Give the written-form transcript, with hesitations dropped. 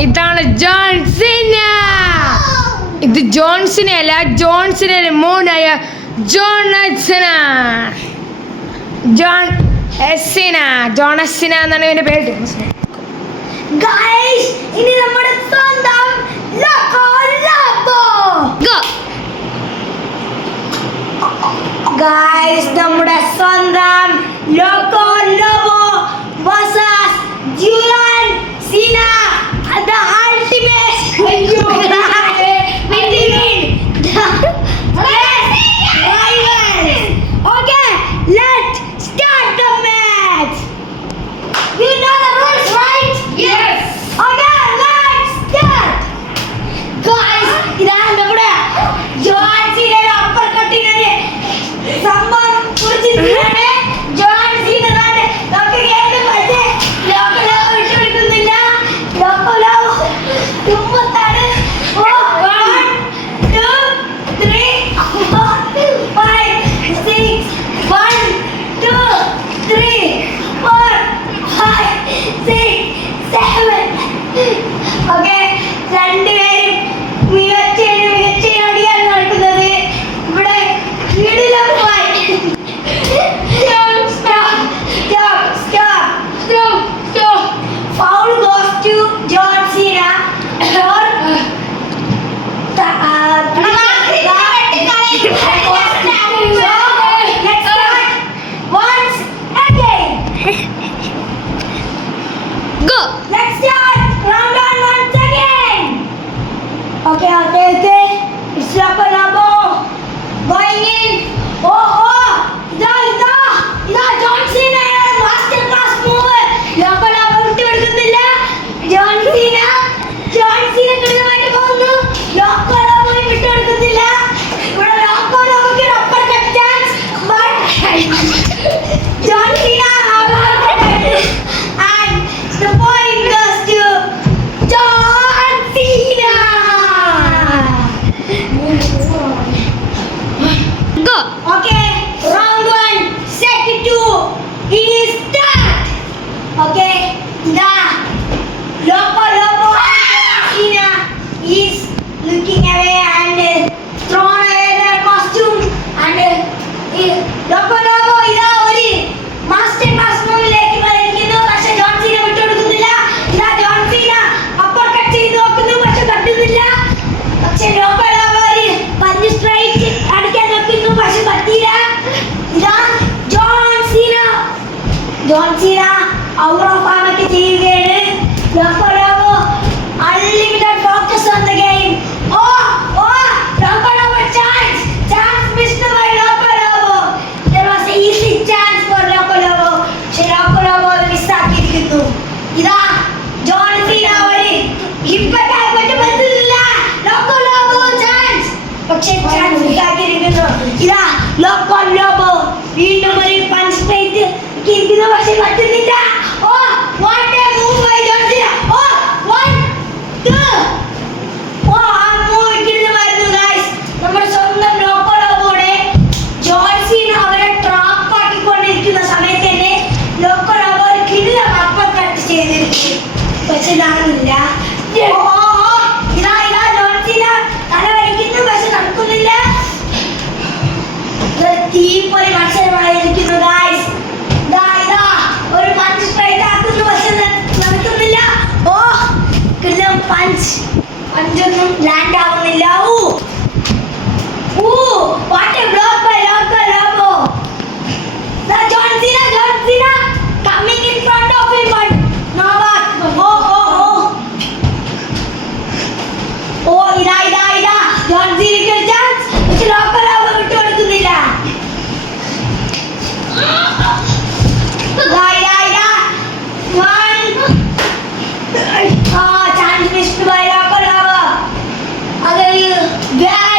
ഇതാണ് ജോൺ സീന. ഇത് ജോൺസിനല്ല, ജോൺസിന്റെ മോനായ ജോണസിന. ജോൺ എസ്സിന, ജോണസിന എന്നാണ് ഇവന്റെ പേര്. ഗൈസ്, ഇനി നമ്മുടെ സ്വന്തം ലോക്കോ ലോബോ. ഗൈസ്, നമ്മുടെ സ്വന്തം loco Lobo versus John Seena, the ultimate okay, let's start the match. You know the rules, right? Yes. Okay, let's start. Guys, ഇതാണ് നമ്മുടെ ജോൺ സീനയുടെ അപ്പർ കട്ടിനെ സംഭവം കുറിച്ചിട്ടാണ്. ജോൺ സീന തന്നെ നമുക്ക് കേൾക്കാൻ പറ്റേ loco Lobo വിട്ടുകൊടുക്കുന്നില്ല. Loco Lobo തുമ്പത്താണ്. 1 2 3 4 5 6 1 2 3 4 5 6 7. Okay, രണ്ടുപേരും മികച്ച അടിയാണ് നടക്കുന്നത്. ഇവിടെ foul goes to John Cena or let's start once again. Go. Let's start round one once again. Okay. It's Loco Lobo going in. ഇതാ John Cena master class move. Loco Lobo വിട്ടുകൊടുക്കുന്നില്ല. John Cena കൃത്യമായിട്ട് പോകുന്നു. Loco Lobo വിട്ടുകൊടുക്കുന്നില്ല. ഇവിടെ Loco Loboക്ക് ഒരു uppercut chance, but John Cena and the point goes to John Cena. Go. Okay, round 1, set 2, it is start. Okay, the Loco Lobo Cena is looking away and thrown away their costume and Loco Lobo ഇതാ ഒരു master class മൂവിലേക്ക് വലിക്കുന്നു. പക്ഷെ John Seena വിട്ടുകൊടുക്കുന്നില്ല. ഇതാ John Seena upper cut ചെയ്ത് നോക്കുന്നു, പക്ഷെ തട്ടുന്നില്ല. പക്ഷെ loco Lobo ഒരു punch strike അടിക്കാൻ നോക്കുന്നു, പക്ഷെ പറ്റിയില്ല. ഇതാ ജോൺ സീന ഔട്ട് ഓഫ് ആമൊക്കെ ചെയ്യുകയാണ്. Loco Lobo unlimited focus on the game. Loco Lobo chance missed by Loco Lobo. There was an easy chance for Loco Lobo. പക്ഷെ Loco Lobo മിസ് ആക്കിയിരിക്കുന്നു. ഇതാ ജോൺ സീന ഒരു ഇമ്പക്റ്റ് ആയിട്ട് പറ്റുന്നില്ല. Loco Lobo ചാൻസ്, പക്ഷെ chance miss ആക്കിയിരിക്കുന്നു. ഇതാ Loco Lobo വീണ്ടും ഒരു punch straight ഇരിക്കുന്നു, പക്ഷെ പറ്റുന്നില്ല. What a move by John Cena. 1 2. ആ മൂവ് കിട്ടുമായിരുന്നു ഗൈസ്. നമ്മുടെ സ്വന്തം ലോക്കോ ലോബോയുടെ ജോൺ സീന അവരെ ട്രാപ്പ് ആക്കിക്കൊണ്ടിരിക്കുന്ന സമയത്ത് തന്നെ ലോക്കോ ലോബോ ഒരു കിടിലൻ അപ്പർ കട്ട് ചെയ്തിരിക്കും, പക്ഷെ നടന്നില്ല. ഇതാ ജോൺ സീന തല വലിക്കുന്നു, പക്ഷെ നടക്കുന്നില്ല. തീപ്പൊരി മത്സരമായിരിക്കുന്നു ഗൈസ്. ഇതാ ഒരു പഞ്ച് സ്ട്രൈറ്റ് ആക്കുന്നു, പക്ഷെ നടക്കുന്നില്ല. കിടിലൻ പഞ്ചൊന്നും ലാൻഡ് ആവുന്നില്ല. What a block by Loco Lobo. John Cena coming in front of him, but no back. ഇതാ John Cena chance, പക്ഷെ Loco Lobo വിട്ടുകൊടുക്കുന്നില്ല. Chance missed by Loco Lobo. Again,